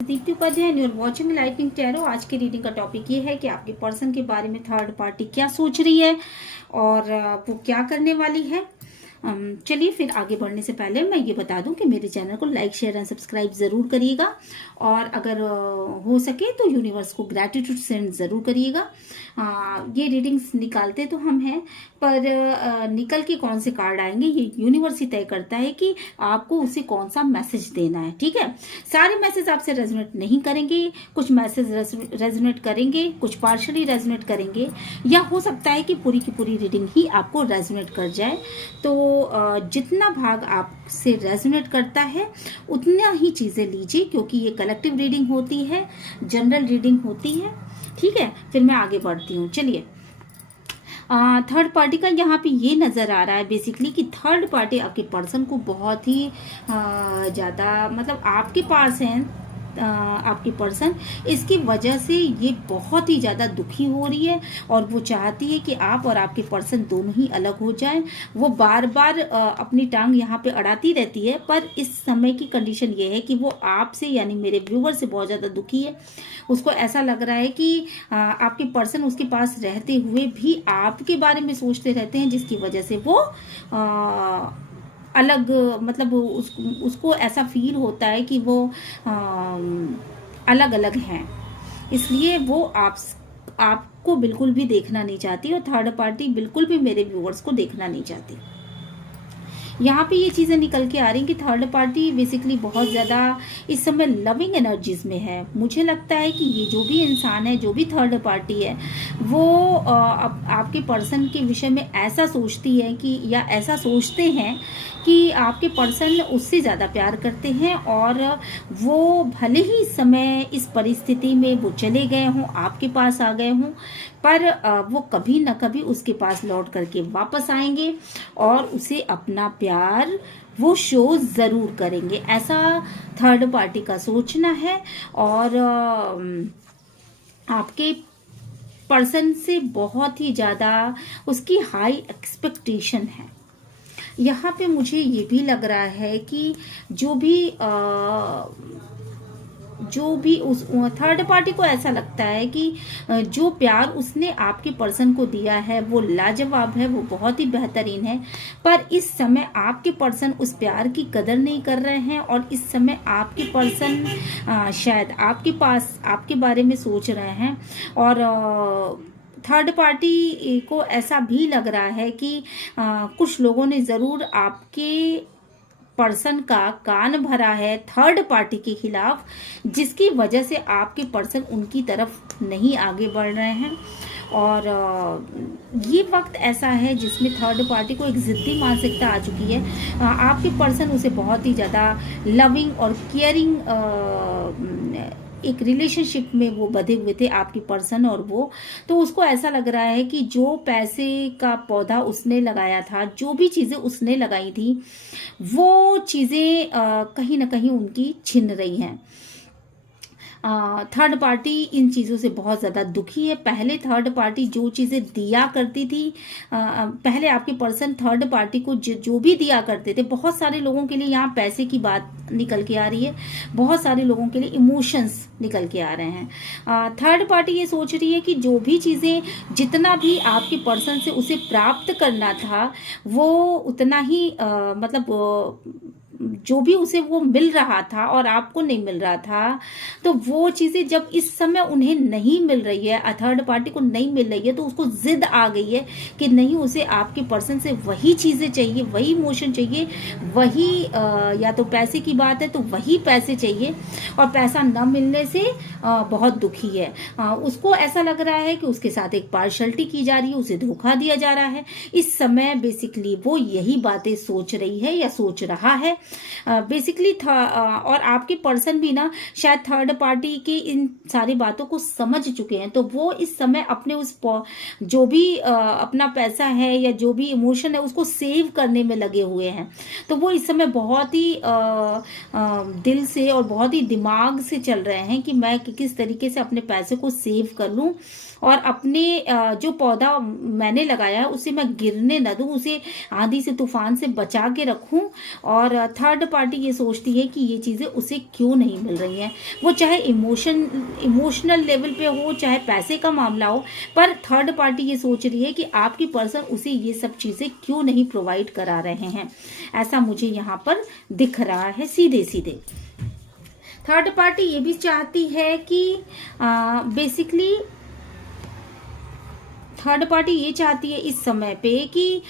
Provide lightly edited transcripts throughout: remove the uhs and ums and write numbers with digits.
Deepti Upadhyay and you are watching Lightning Tarot. आज की reading का टॉपिक ये है कि आपके पर्सन के बारे में थर्ड पार्टी क्या सोच रही है और वो क्या करने वाली है। चलिए फिर आगे बढ़ने से पहले मैं ये बता दूं कि मेरे चैनल को लाइक शेयर एंड सब्सक्राइब ज़रूर करिएगा और अगर हो सके तो यूनिवर्स को ग्रैटिट्यूड सेंड ज़रूर करिएगा। ये रीडिंग्स निकालते तो हम हैं पर निकल के कौन से कार्ड आएंगे ये यूनिवर्स ही तय करता है कि आपको उसे कौन सा मैसेज देना है। ठीक है, सारे मैसेज आपसे रेजोनेट नहीं करेंगे, कुछ मैसेज रेजोनेट करेंगे, कुछ पार्शली रेजोनेट करेंगे, या हो सकता है कि पूरी की पूरी रीडिंग ही आपको रेजोनेट कर जाए। तो जितना भाग आपसे रेजोनेट करता है उतना ही चीज़ें लीजिए, क्योंकि ये कलेक्टिव रीडिंग होती है, जनरल रीडिंग होती है। ठीक है, फिर मैं आगे बढ़ती हूँ। चलिए, थर्ड पार्टी का यहाँ पे ये नज़र आ रहा है बेसिकली कि थर्ड पार्टी आपके पर्सन को बहुत ही ज़्यादा मतलब आपके पास है। आपकी पर्सन इसकी वजह से ये बहुत ही ज़्यादा दुखी हो रही है और वो चाहती है कि आप और आपके पर्सन दोनों ही अलग हो जाएं। वो बार बार अपनी टांग यहाँ पे अड़ाती रहती है, पर इस समय की कंडीशन ये है कि वो आपसे यानी मेरे व्यूवर से बहुत ज़्यादा दुखी है। उसको ऐसा लग रहा है कि आपके पर्सन उसके पास रहते हुए भी आपके बारे में सोचते रहते हैं, जिसकी वजह से वो अलग मतलब उसको ऐसा फील होता है कि वो अलग अलग हैं, इसलिए वो आपको बिल्कुल भी देखना नहीं चाहती और थर्ड पार्टी बिल्कुल भी मेरे व्यूअर्स को देखना नहीं चाहती। यहाँ पे ये चीज़ें निकल के आ रही हैं कि थर्ड पार्टी बेसिकली बहुत ज़्यादा इस समय लविंग एनर्जीज में है। मुझे लगता है कि ये जो भी इंसान है, जो भी थर्ड पार्टी है, वो आपके पर्सन के विषय में ऐसा सोचती है कि या ऐसा सोचते हैं कि आपके पर्सन उससे ज़्यादा प्यार करते हैं और वो भले ही इस समय इस परिस्थिति में वो चले गए हों, आपके पास आ गए हों, पर वो कभी न कभी उसके पास लौट करके वापस आएंगे और उसे अपना प्यार वो शो ज़रूर करेंगे, ऐसा थर्ड पार्टी का सोचना है। और आपके पर्सन से बहुत ही ज़्यादा उसकी हाई एक्सपेक्टेशन है। यहाँ पे मुझे ये भी लग रहा है कि जो भी उस थर्ड पार्टी को ऐसा लगता है कि जो प्यार उसने आपके पर्सन को दिया है वो लाजवाब है, वो बहुत ही बेहतरीन है, पर इस समय आपके पर्सन उस प्यार की कदर नहीं कर रहे हैं और इस समय आपके पर्सन शायद आपके पास आपके बारे में सोच रहे हैं। और थर्ड पार्टी को ऐसा भी लग रहा है कि कुछ लोगों ने ज़रूर आपके पर्सन का कान भरा है थर्ड पार्टी के खिलाफ, जिसकी वजह से आपके पर्सन उनकी तरफ नहीं आगे बढ़ रहे हैं। और ये वक्त ऐसा है जिसमें थर्ड पार्टी को एक ज़िद्दी मानसिकता आ चुकी है। आपके पर्सन उसे बहुत ही ज़्यादा लविंग और केयरिंग एक रिलेशनशिप में वो बधे हुए थे आपकी पर्सन और वो, तो उसको ऐसा लग रहा है कि जो पैसे का पौधा उसने लगाया था, जो भी चीज़ें उसने लगाई थी, वो चीज़ें कहीं ना कहीं उनकी छिन रही हैं। थर्ड पार्टी इन चीज़ों से बहुत ज़्यादा दुखी है। पहले थर्ड पार्टी जो चीज़ें दिया करती थी, पहले आपके पर्सन थर्ड पार्टी को जो भी दिया करते थे, बहुत सारे लोगों के लिए यहाँ पैसे की बात निकल के आ रही है, बहुत सारे लोगों के लिए इमोशंस निकल के आ रहे हैं। थर्ड पार्टी ये सोच रही है कि जो भी चीज़ें जितना भी आपके पर्सन से उसे प्राप्त करना था वो उतना ही मतलब जो भी उसे वो मिल रहा था और आपको नहीं मिल रहा था, तो वो चीज़ें जब इस समय उन्हें नहीं मिल रही है, थर्ड पार्टी को नहीं मिल रही है, तो उसको जिद आ गई है कि नहीं, उसे आपके पर्सन से वही चीज़ें चाहिए, वही इमोशन चाहिए, वही या तो पैसे की बात है तो वही पैसे चाहिए, और पैसा न मिलने से बहुत दुखी है। उसको ऐसा लग रहा है कि उसके साथ एक पार्शलिटी की जा रही है, उसे धोखा दिया जा रहा है। इस समय बेसिकली वो यही बातें सोच रही है या सोच रहा है बेसिकली और आपके पर्सन भी ना शायद थर्ड पार्टी की इन सारी बातों को समझ चुके हैं, तो वो इस समय अपने उस जो भी अपना पैसा है या जो भी इमोशन है उसको सेव करने में लगे हुए हैं। तो वो इस समय बहुत ही दिल से और बहुत ही दिमाग से चल रहे हैं कि मैं किस तरीके से अपने पैसे को सेव कर लूं और अपने जो पौधा मैंने लगाया है उसे मैं गिरने न दूं, उसे आंधी से तूफान से बचा के रखूं। और थर्ड पार्टी ये सोचती है कि ये चीज़ें उसे क्यों नहीं मिल रही हैं, वो चाहे इमोशनल लेवल पे हो, चाहे पैसे का मामला हो, पर थर्ड पार्टी ये सोच रही है कि आपकी पर्सन उसे ये सब चीज़ें क्यों नहीं प्रोवाइड करा रहे हैं। ऐसा मुझे यहाँ पर दिख रहा है सीधे सीधे। थर्ड पार्टी ये भी चाहती है कि बेसिकली थर्ड पार्टी ये चाहती है इस समय पे कि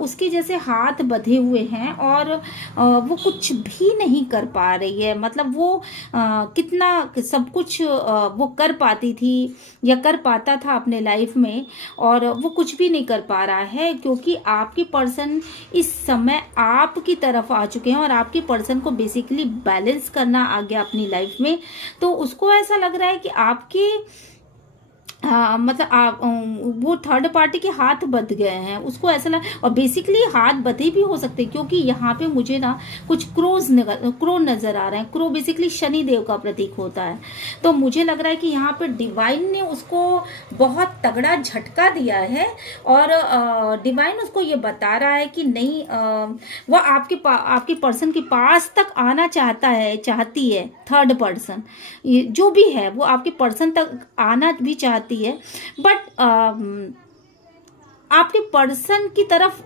उसके जैसे हाथ बंधे हुए हैं और वो कुछ भी नहीं कर पा रही है। मतलब वो कितना सब कुछ वो कर पाती थी या कर पाता था अपने लाइफ में, और वो कुछ भी नहीं कर पा रहा है क्योंकि आपके पर्सन इस समय आपकी तरफ आ चुके हैं और आपके पर्सन को बेसिकली बैलेंस करना आ गया अपनी लाइफ में। तो उसको ऐसा लग रहा है कि आपके मतलब वो थर्ड पार्टी के हाथ बंध गए हैं, उसको ऐसा लग, और बेसिकली हाथ बंधे भी हो सकते क्योंकि यहाँ पे मुझे ना कुछ क्रो नजर आ रहे हैं। क्रो बेसिकली शनि देव का प्रतीक होता है। तो मुझे लग रहा है कि यहाँ पे डिवाइन ने उसको बहुत तगड़ा झटका दिया है और डिवाइन उसको ये बता रहा है कि नहीं, वो आपके पर्सन के पास तक आना चाहती है। थर्ड पर्सन जो भी है वो आपके पर्सन तक आना भी चाहती है, बट आपके पर्सन की तरफ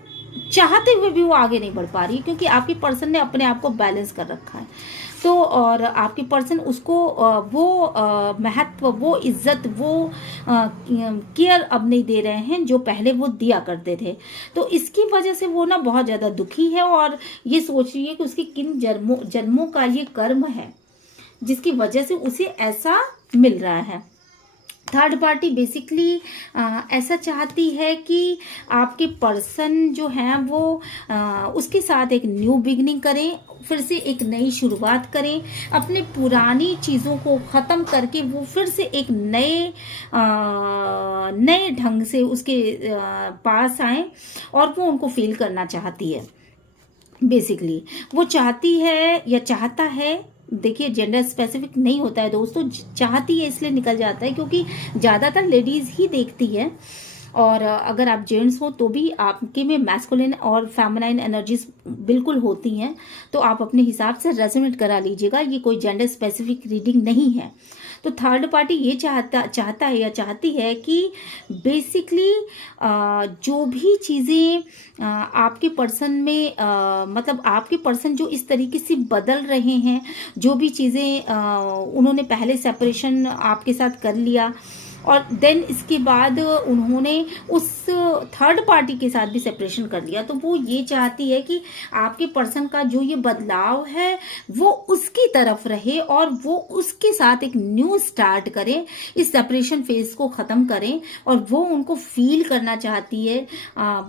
चाहते हुए भी वो आगे नहीं बढ़ पा रही क्योंकि आपके पर्सन ने अपने आप को बैलेंस कर रखा है। तो और आपके पर्सन उसको वो महत्व, वो इज्जत, वो केयर अब नहीं दे रहे हैं जो पहले वो दिया करते थे। तो इसकी वजह से वो ना बहुत ज़्यादा दुखी है और ये सोच रही है कि उसकी किन जन्मों का ये कर्म है जिसकी वजह से उसे ऐसा मिल रहा है। थर्ड पार्टी बेसिकली ऐसा चाहती है कि आपके पर्सन जो हैं वो उसके साथ एक न्यू बिगनिंग करें, फिर से एक नई शुरुआत करें, अपने पुरानी चीज़ों को ख़त्म करके वो फिर से एक नए ढंग से उसके पास आए और वो उनको फील करना चाहती है। बेसिकली वो चाहती है या चाहता है, देखिए जेंडर स्पेसिफिक नहीं होता है दोस्तों, चाहती है इसलिए निकल जाता है क्योंकि ज़्यादातर लेडीज़ ही देखती है, और अगर आप जेंट्स हो तो भी आपके में मैस्कुलिन और फेमिनाइन एनर्जीज बिल्कुल होती हैं। तो आप अपने हिसाब से रेजोनेट करा लीजिएगा, ये कोई जेंडर स्पेसिफिक रीडिंग नहीं है। तो थर्ड पार्टी ये चाहता है या चाहती है कि बेसिकली जो भी चीज़ें आपके पर्सन में मतलब आपके पर्सन जो इस तरीके से बदल रहे हैं, जो भी चीज़ें उन्होंने पहले सेपरेशन आपके साथ कर लिया और देन इसके बाद उन्होंने उस थर्ड पार्टी के साथ भी सेपरेशन कर लिया, तो वो ये चाहती है कि आपके पर्सन का जो ये बदलाव है वो उसकी तरफ रहे और वो उसके साथ एक न्यू स्टार्ट करें, इस सेपरेशन फेज को ख़त्म करें, और वो उनको फील करना चाहती है।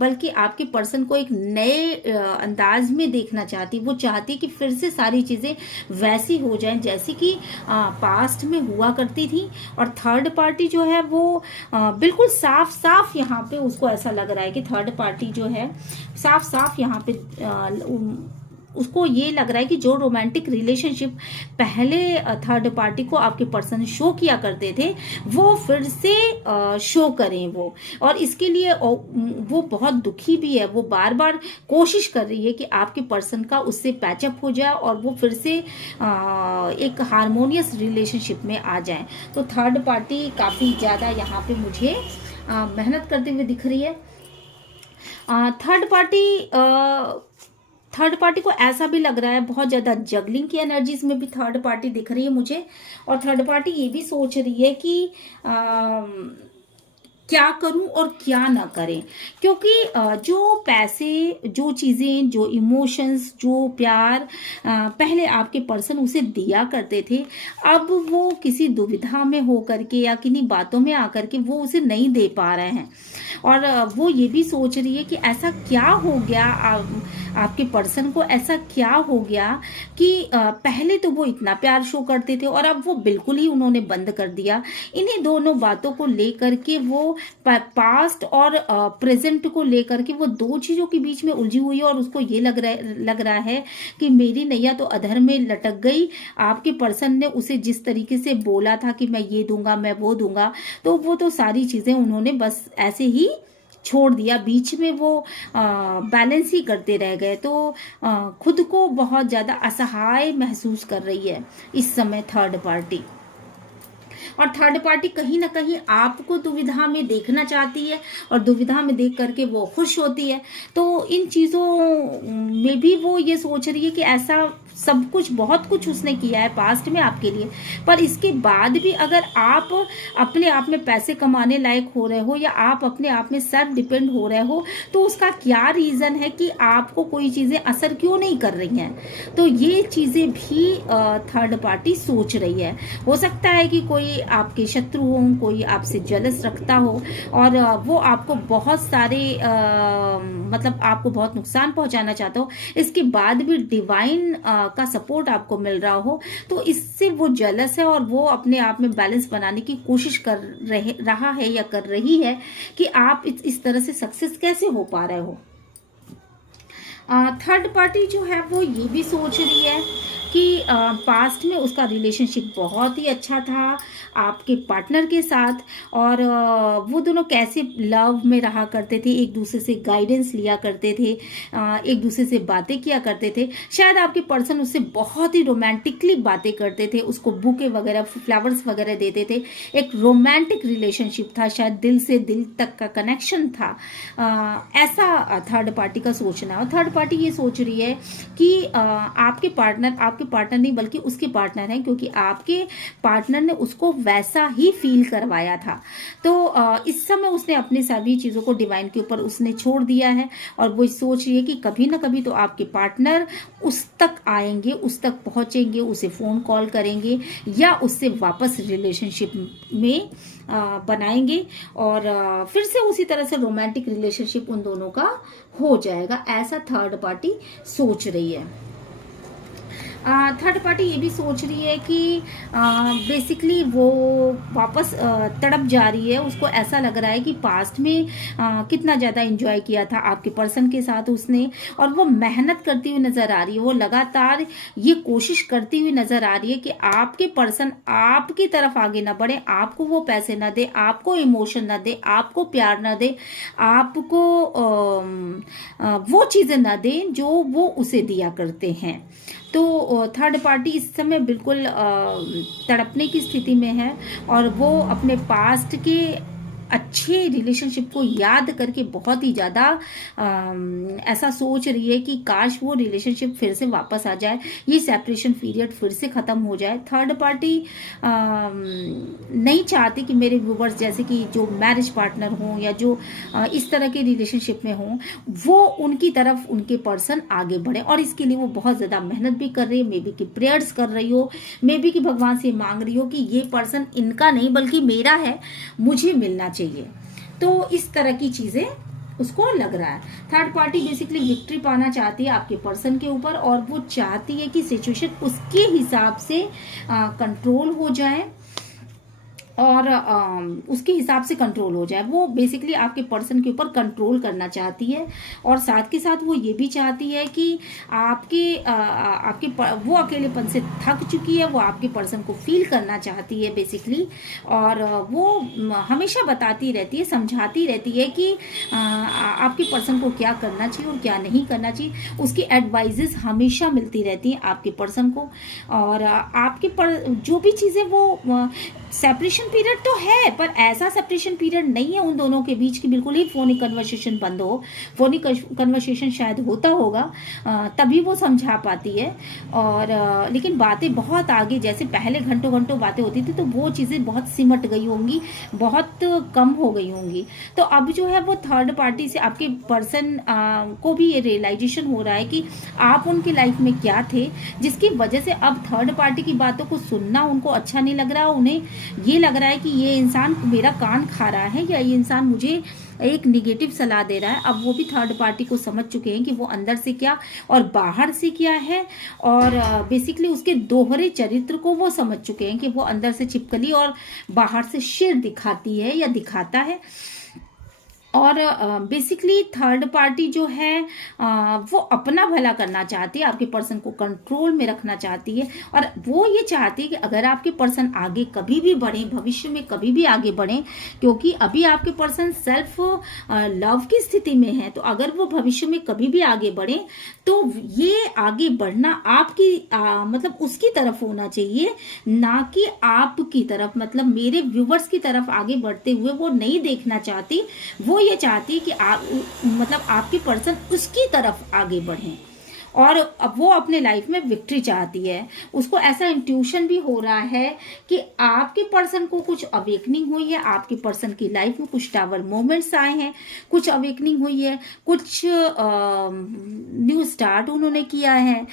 बल्कि आपके पर्सन को एक नए अंदाज में देखना चाहती है। वो चाहती है कि फिर से सारी चीज़ें वैसी हो जाएं जैसी कि पास्ट में हुआ करती थी। और थर्ड पार्टी जो है वो बिल्कुल साफ साफ यहाँ पे उसको ऐसा लग रहा है कि थर्ड पार्टी जो है साफ साफ यहाँ पे उसको ये लग रहा है कि जो रोमांटिक रिलेशनशिप पहले थर्ड पार्टी को आपके पर्सन शो किया करते थे वो फिर से शो करें वो, और इसके लिए वो बहुत दुखी भी है। वो बार बार कोशिश कर रही है कि आपके पर्सन का उससे पैचअप हो जाए और वो फिर से एक हार्मोनियस रिलेशनशिप में आ जाए। तो थर्ड पार्टी काफ़ी ज़्यादा यहाँ पे मुझे मेहनत करते हुए दिख रही है। थर्ड पार्टी को ऐसा भी लग रहा है, बहुत ज़्यादा जगलिंग की एनर्जीज में भी थर्ड पार्टी दिख रही है मुझे। और थर्ड पार्टी ये भी सोच रही है कि क्या करूं और क्या ना करें, क्योंकि जो पैसे, जो चीज़ें, जो इमोशंस, जो प्यार पहले आपके पर्सन उसे दिया करते थे, अब वो किसी दुविधा में हो करके या किन्हीं बातों में आकर के वो उसे नहीं दे पा रहे हैं। और वो ये भी सोच रही है कि ऐसा क्या हो गया, आपके पर्सन को ऐसा क्या हो गया कि पहले तो वो इतना प्यार शो करते थे और अब वो बिल्कुल ही उन्होंने बंद कर दिया। इन्हीं दोनों बातों को लेकर के वो पास्ट और प्रेजेंट को लेकर के वो दो चीज़ों के बीच में उलझी हुई है और उसको ये लग रहा है कि मेरी नैया तो अधर में लटक गई। आपके पर्सन ने उसे जिस तरीके से बोला था कि मैं ये दूंगा, मैं वो दूंगा, तो वो तो सारी चीज़ें उन्होंने बस ऐसे ही छोड़ दिया, बीच में वो बैलेंस ही करते रह गए, तो खुद को बहुत ज़्यादा असहाय महसूस कर रही है इस समय थर्ड पार्टी। और थर्ड पार्टी कहीं ना कहीं आपको दुविधा में देखना चाहती है और दुविधा में देख करके वो खुश होती है। तो इन चीज़ों में भी वो ये सोच रही है कि ऐसा सब कुछ, बहुत कुछ उसने किया है पास्ट में आपके लिए, पर इसके बाद भी अगर आप अपने आप में पैसे कमाने लायक हो रहे हो या आप अपने आप में सेल्फ डिपेंड हो रहे हो, तो उसका क्या रीज़न है कि आपको कोई चीज़ें असर क्यों नहीं कर रही हैं। तो ये चीज़ें भी थर्ड पार्टी सोच रही है। हो सकता है कि कोई आपके शत्रु हो, कोई आपसे जेलस रखता हो और वो आपको बहुत सारे मतलब आपको बहुत नुकसान पहुंचाना चाहता हो, इसके बाद भी डिवाइन का सपोर्ट आपको मिल रहा हो, तो इससे वो जेलस है और वो अपने आप में बैलेंस बनाने की कोशिश कर रहा है या कर रही है कि आप इस तरह से सक्सेस कैसे हो पा रहे हो। थर्ड पार्टी जो है वो ये भी सोच रही है कि पास्ट में उसका रिलेशनशिप बहुत ही अच्छा था आपके पार्टनर के साथ, और वो दोनों कैसे लव में रहा करते थे, एक दूसरे से गाइडेंस लिया करते थे, एक दूसरे से बातें किया करते थे। शायद आपके पर्सन उससे बहुत ही रोमांटिकली बातें करते थे, उसको बुके वगैरह, फ्लावर्स वगैरह देते थे। एक रोमांटिक रिलेशनशिप था, शायद दिल से दिल तक का कनेक्शन था। ऐसा थर्ड पार्टी का सोचना है। और थर्ड पार्टी ये सोच रही है कि आपके पार्टनर नहीं बल्कि उसके पार्टनर हैं, क्योंकि आपके पार्टनर ने उसको वैसा ही फील करवाया था। तो इस समय उसने अपनी सभी चीज़ों को डिवाइन के ऊपर उसने छोड़ दिया है और वो सोच रही है कि कभी ना कभी तो आपके पार्टनर उस तक आएंगे, उस तक पहुंचेंगे, उसे फ़ोन कॉल करेंगे या उससे वापस रिलेशनशिप में बनाएंगे और फिर से उसी तरह से रोमांटिक रिलेशनशिप उन दोनों का हो जाएगा। ऐसा थर्ड पार्टी सोच रही है। थर्ड पार्टी ये भी सोच रही है कि बेसिकली वो वापस तड़प जा रही है। उसको ऐसा लग रहा है कि पास्ट में कितना ज़्यादा एंजॉय किया था आपके पर्सन के साथ उसने, और वो मेहनत करती हुई नज़र आ रही है। वो लगातार ये कोशिश करती हुई नज़र आ रही है कि आपके पर्सन आपकी तरफ आगे ना बढ़े, आपको वो पैसे ना दे, आपको इमोशन ना दे, आपको प्यार ना दे, आपको वो चीज़ें ना दे जो वो उसे दिया करते हैं। तो थर्ड पार्टी इस समय बिल्कुल तड़पने की स्थिति में है और वो अपने पास्ट के अच्छे रिलेशनशिप को याद करके बहुत ही ज़्यादा ऐसा सोच रही है कि काश वो रिलेशनशिप फिर से वापस आ जाए, ये सेपरेशन पीरियड फिर से ख़त्म हो जाए। थर्ड पार्टी नहीं चाहती कि मेरे व्यूवर्स जैसे कि जो मैरिज पार्टनर हों या जो इस तरह के रिलेशनशिप में हों, वो उनकी तरफ उनके पर्सन आगे बढ़े, और इसके लिए वो बहुत ज़्यादा मेहनत भी कर रही है। मे बी कि प्रेयर्स कर रही हो, मे बी कि भगवान से मांग रही हो कि ये पर्सन इनका नहीं बल्कि मेरा है, मुझे मिलना चाहिए। तो इस तरह की चीजें उसको लग रहा है। थर्ड पार्टी बेसिकली विक्ट्री पाना चाहती है आपके पर्सन के ऊपर, और वो चाहती है कि सिचुएशन उसके हिसाब से कंट्रोल हो जाए और उसके हिसाब से कंट्रोल हो जाए। वो बेसिकली आपके पर्सन के ऊपर कंट्रोल करना चाहती है, और साथ के साथ वो ये भी चाहती है कि वो अकेलेपन से थक चुकी है, वो आपके पर्सन को फील करना चाहती है बेसिकली, और वो हमेशा बताती रहती है, समझाती रहती है कि आपके पर्सन को क्या करना चाहिए और क्या नहीं करना चाहिए। उसकी एडवाइजेस हमेशा मिलती रहती हैं आपके पर्सन को, और जो भी चीज़ें वो सेपरेशन पीरियड तो है, पर ऐसा सेपरेशन पीरियड नहीं है उन दोनों के बीच की बिल्कुल ही फोनिक कन्वर्सेशन बंद हो। फोनिक कन्वर्सेशन शायद होता होगा, तभी वो समझा पाती है, और लेकिन बातें बहुत आगे, जैसे पहले घंटों घंटों बातें होती थी, तो वो चीज़ें बहुत सिमट गई होंगी, बहुत कम हो गई होंगी। तो अब जो है वो थर्ड पार्टी से आपके पर्सन को भी ये रियलाइजेशन हो रहा है कि आप उनकी लाइफ में क्या थे, जिसकी वजह से अब थर्ड पार्टी की बातों को सुनना उनको अच्छा नहीं लग रहा। उन्हें ये लग रहा है कि ये इंसान मेरा कान खा रहा है या ये इंसान मुझे एक निगेटिव सलाह दे रहा है। अब वो भी थर्ड पार्टी को समझ चुके हैं कि वो अंदर से क्या और बाहर से क्या है, और बेसिकली उसके दोहरे चरित्र को वो समझ चुके हैं कि वो अंदर से छिपकली और बाहर से शेर दिखाती है या दिखाता है। और बेसिकली थर्ड पार्टी जो है वो अपना भला करना चाहती है, आपके पर्सन को कंट्रोल में रखना चाहती है, और वो ये चाहती है कि अगर आपके पर्सन आगे कभी भी बढ़े, भविष्य में कभी भी आगे बढ़े, क्योंकि अभी आपके पर्सन सेल्फ लव की स्थिति में है, तो अगर वो भविष्य में कभी भी आगे बढ़े तो ये आगे बढ़ना आपकी मतलब उसकी तरफ होना चाहिए, ना कि आपकी तरफ। मतलब मेरे व्यूवर्स की तरफ आगे बढ़ते हुए वो नहीं देखना चाहती, वो ये चाहती है कि मतलब आपकी पर्सन उसकी तरफ आगे बढ़े, और अब वो अपने लाइफ में विक्ट्री चाहती है। उसको ऐसा इंट्यूशन भी हो रहा है कि आपके पर्सन को कुछ अवेकनिंग हुई है, आपके पर्सन की लाइफ में कुछ टावर मोमेंट्स आए हैं, कुछ अवेकनिंग हुई है, कुछ न्यू स्टार्ट उन्होंने किया है।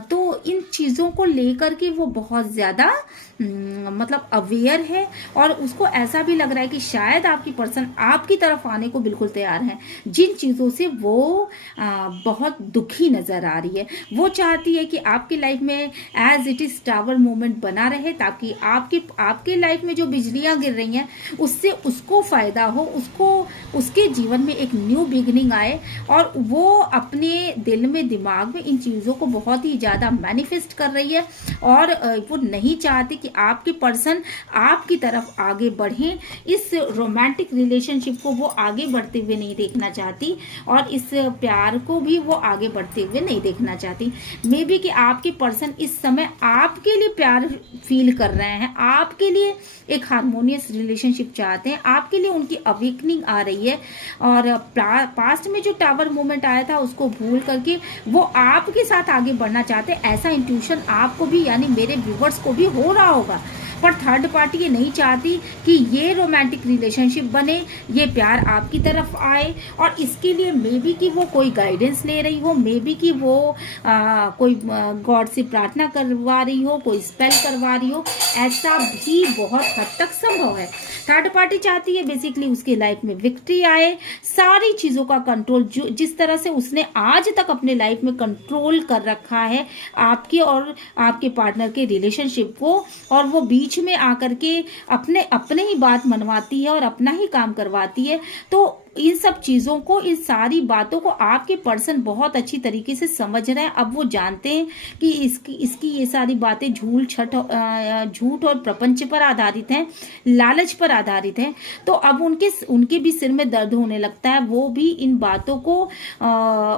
तो इन चीज़ों को लेकर के वो बहुत ज़्यादा मतलब अवेयर है, और उसको ऐसा भी लग रहा है कि शायद आपकी पर्सन आपकी तरफ आने को बिल्कुल तैयार है। जिन चीज़ों से वो बहुत दुखी नज़र आ रही है, वो चाहती है कि आपकी लाइफ में as it is tower moment बना रहे, ताकि आपके लाइफ में जो बिजलियां गिर रही हैं उससे उसको फायदा हो, उसको उसके जीवन में एक न्यू बिगनिंग आए, और वो अपने दिल में दिमाग में इन चीज़ों को बहुत ही ज़्यादा मैनिफेस्ट कर रही है, और वो नहीं चाहती कि आपके पर्सन आपकी तरफ आगे बढ़ें। इस रोमांटिक रिलेशनशिप को वो आगे बढ़ते हुए नहीं देखना चाहती, और इस प्यार को भी वो आगे बढ़ते हुए नहीं देखना चाहती। मे बी कि आपके पर्सन इस समय आपके लिए प्यार फील कर रहे हैं, आपके लिए एक हार्मोनियस रिलेशनशिप चाहते हैं, आपके लिए उनकी अवेकनिंग आ रही है, और पास्ट में जो टावर मोमेंट आया था उसको भूल करके वो आपके साथ आगे बढ़ना चाहते हैं। ऐसा इंट्यूशन आपको भी यानी मेरे व्यूवर्स को भी हो रहा होगा, पर थर्ड पार्टी ये नहीं चाहती कि ये रोमांटिक रिलेशनशिप बने, ये प्यार आपकी तरफ आए, और इसके लिए मे बी कि वो कोई गाइडेंस ले रही हो, मे बी कि वो कोई गॉड से प्रार्थना करवा रही हो, कोई स्पेल करवा रही हो, ऐसा भी बहुत हद तक संभव है। थर्ड पार्टी चाहती है बेसिकली उसकी लाइफ में विक्ट्री आए, सारी चीज़ों का कंट्रोल, जो जिस तरह से उसने आज तक अपने लाइफ में कंट्रोल कर रखा है आपके और आपके पार्टनर के रिलेशनशिप को, और वो बीच में आकर के अपने ही बात मनवाती है और अपना ही काम करवाती है। तो इन सब चीज़ों को, इन सारी बातों को आपके पर्सन बहुत अच्छी तरीके से समझ रहे हैं। अब वो जानते हैं कि इसकी ये सारी बातें झूठ और प्रपंच पर आधारित हैं, लालच पर आधारित हैं। तो अब उनके भी सिर में दर्द होने लगता है। वो भी इन बातों को,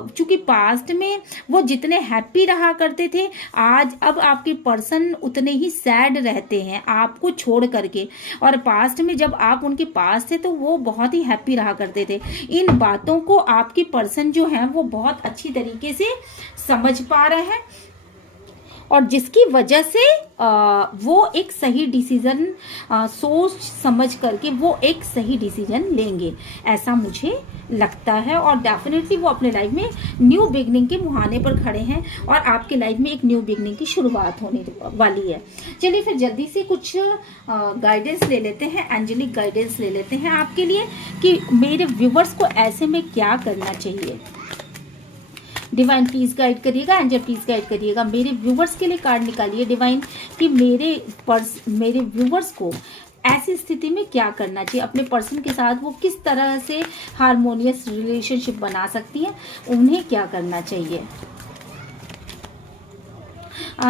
चूंकि पास्ट में वो जितने हैप्पी रहा करते थे, अब आपके पर्सन उतने ही सैड रहते हैं आपको छोड़ करके, और पास्ट में जब आप उनके पास थे तो वो बहुत ही हैप्पी रहा करते थे। इन बातों को आपके पर्सन जो है वो बहुत अच्छी तरीके से समझ पा रहे हैं, और जिसकी वजह से वो एक सही डिसीजन सोच समझ करके वो एक सही डिसीजन लेंगे, ऐसा मुझे लगता है। और डेफिनेटली वो अपने लाइफ में न्यू बिगनिंग के मुहाने पर खड़े हैं, और आपके लाइफ में एक न्यू बिगनिंग की शुरुआत होने वाली है। चलिए फिर जल्दी से कुछ गाइडेंस ले लेते हैं, एंजेलिक गाइडेंस ले लेते हैं आपके लिए, कि मेरे व्यूवर्स को ऐसे में क्या करना चाहिए। डिवाइन प्लीज गाइड करिएगा, एंजल प्लीज गाइड करिएगा, मेरे व्यूवर्स के लिए कार्ड निकालिए डिवाइन, कि मेरे व्यूवर्स को ऐसी स्थिति में क्या करना चाहिए, अपने पर्सन के साथ वो किस तरह से हार्मोनियस रिलेशनशिप बना सकती हैं, उन्हें क्या करना चाहिए।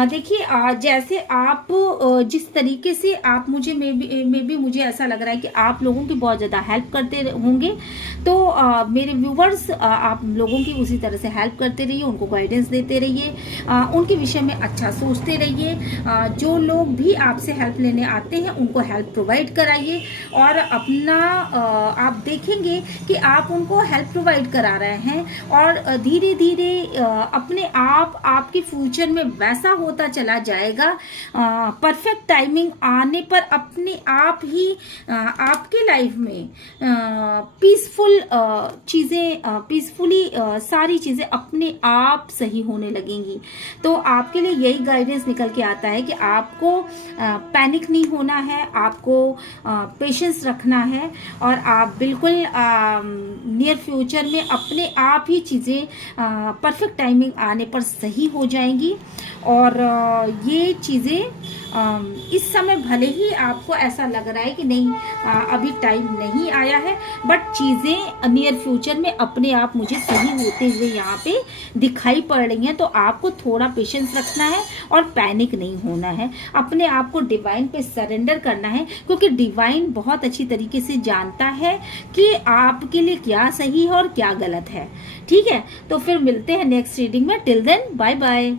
देखिए, जैसे आप जिस तरीके से आप मुझे मे बी मुझे ऐसा लग रहा है कि आप लोगों की बहुत ज़्यादा हेल्प करते होंगे, तो मेरे व्यूवर्स आप लोगों की उसी तरह से हेल्प करते रहिए, उनको गाइडेंस देते रहिए, उनके विषय में अच्छा सोचते रहिए। जो लोग भी आपसे हेल्प लेने आते हैं उनको हेल्प प्रोवाइड कराइए, और अपना आप देखेंगे कि आप उनको हेल्प प्रोवाइड करा रहे हैं, और धीरे धीरे अपने आप आपके फ्यूचर में वैसा होता चला जाएगा। परफेक्ट टाइमिंग आने पर अपने आप ही आपके लाइफ में पीसफुल चीज़ें, पीसफुली सारी चीज़ें अपने आप सही होने लगेंगी। तो आपके लिए यही गाइडेंस निकल के आता है कि आपको पैनिक नहीं होना है, आपको पेशेंस रखना है, और आप बिल्कुल नियर फ्यूचर में अपने आप ही चीज़ें परफेक्ट टाइमिंग आने पर सही हो जाएंगी। और ये चीज़ें इस समय भले ही आपको ऐसा लग रहा है कि नहीं अभी टाइम नहीं आया है, बट चीज़ें नियर फ्यूचर में अपने आप मुझे सही होते हुए यहाँ पे दिखाई पड़ रही हैं। तो आपको थोड़ा पेशेंस रखना है और पैनिक नहीं होना है, अपने आप को डिवाइन पे सरेंडर करना है, क्योंकि डिवाइन बहुत अच्छी तरीके से जानता है कि आपके लिए क्या सही है और क्या गलत है। ठीक है, तो फिर मिलते हैं नेक्स्ट रीडिंग में। Till then bye bye.